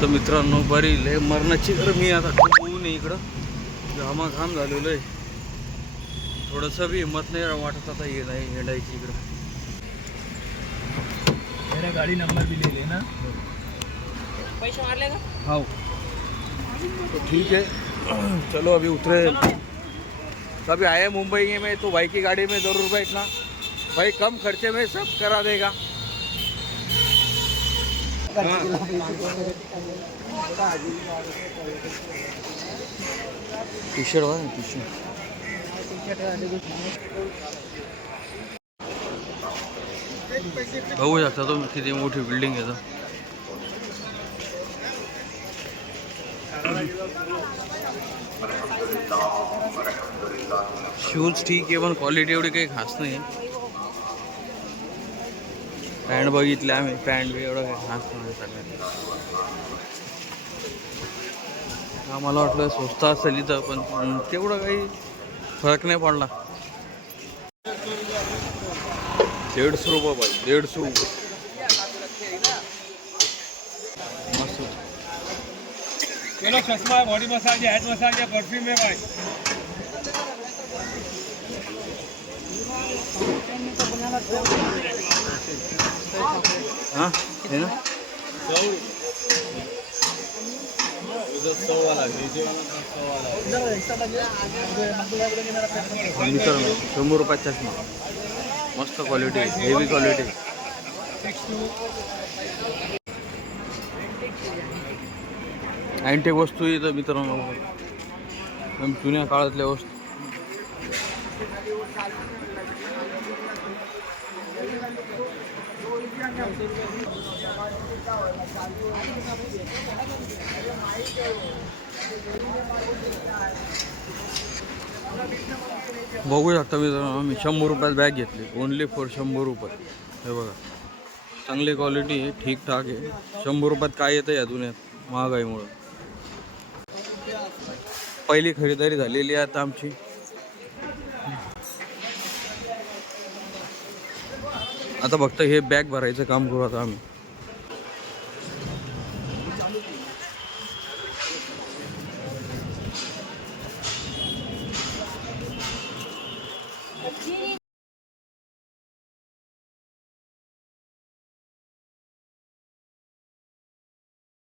तर मित्रांनो बरी लय मरणाची गरमी आता खूप ऊन आहे इकडं, घामाघाम झालेलं आहे. थोडंसं बी हिंमत नाही वाटत आता ये नाही हिंडायची इकडं. मेरा गाड़ी नंबर भी ले लेना. पैसे मारले का? हाँ तो ठीक है. चलो अभी उतरे. कभी आए मुंबई में तो भाई की गाड़ी में ज़रूर बैठना, भाई कम खर्चे में सब करा देगा. टी शर्ट बघा ना, टी शर्ट. बघू शकता तुम्ही किती मोठी बिल्डिंग आहे. शूज ठीक आहे पण क्वालिटी एवढी काही खास नाही. पॅन्ट बघितले आम्ही, पॅन्ट बी एवढं काही खास नाही सगळ्यात. आम्हाला वाटलं स्वस्त असेल इथं, पण तेवढं काही फरक नाही पडला. 150 रुपये भाई, 150 रुपये. मस्त. चलो चश्मा है, बॉडी मसाज है, हेड मसाज है, परफ्यूम है भाई. हाँ है ना. मित्रांनो 100 रुपयाचा चष्मा, मस्त क्वालिटी, हेवी क्वालिटी. अँटिक वस्तू इथं मित्रांनो, जुन्या काळातल्या वस्तू. बघू शकता मित्रांनो, आम्ही 100 रुपयात बॅग घेतली, ओनली फॉर 100 रुपये. हे बघा, चांगली क्वालिटी आहे, ठीकठाक आहे. 100 रुपयात काय येतं या दुनियात महागाईमुळं. पहिली खरेदी झालेली आहे आता आमची. आता फक्त हे बॅग भरायचं काम करू आता आम्ही.